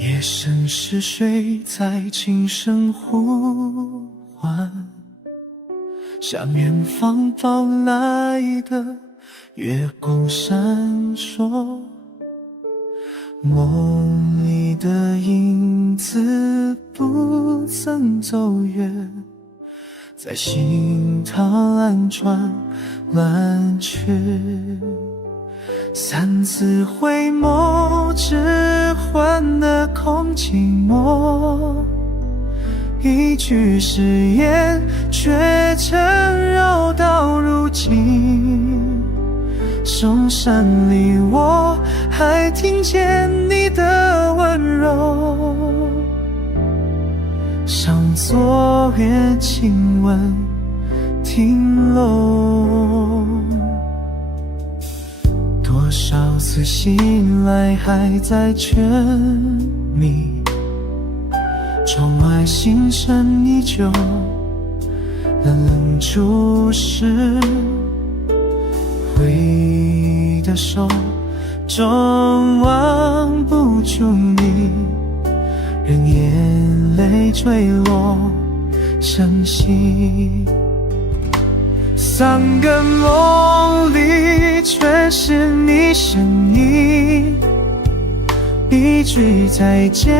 夜深时谁在轻声呼唤，像远方到来的月光闪烁，梦里的影子不曾走远，在心头乱转乱去，三次回眸只换得空寂寞，一句誓言却缠绕到如今。深山里我还听见你的温柔，像昨夜亲吻停留。多少次醒来还在沉迷，窗外星辰依旧，冷冷注视，回忆的手终握不住你，任眼泪坠落成溪。三个梦里全是你身影，一句再见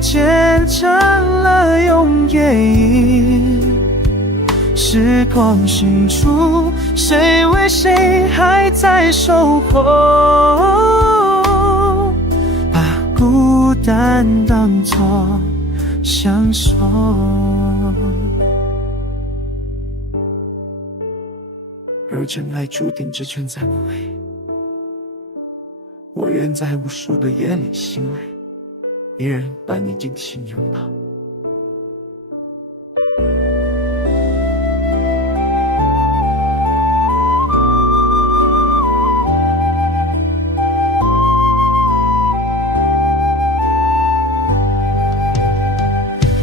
见证了永远。时光深处，谁为谁还在守候，把孤单当作享受。而真爱注定只存在无味，我愿在无数的夜里醒来，一人伴你紧紧拥抱。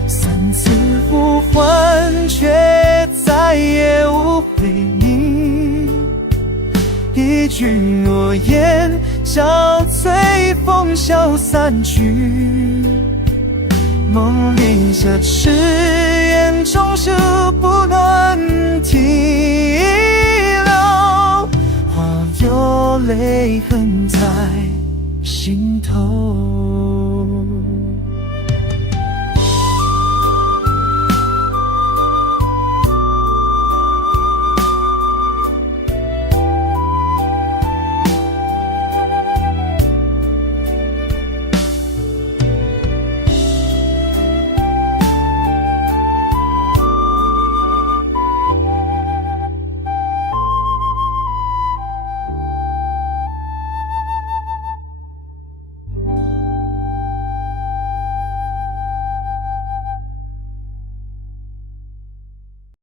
三次呼唤却再也无回应，一句诺言像随风消散去，梦里这誓言终究不能停留，花有泪痕在心头。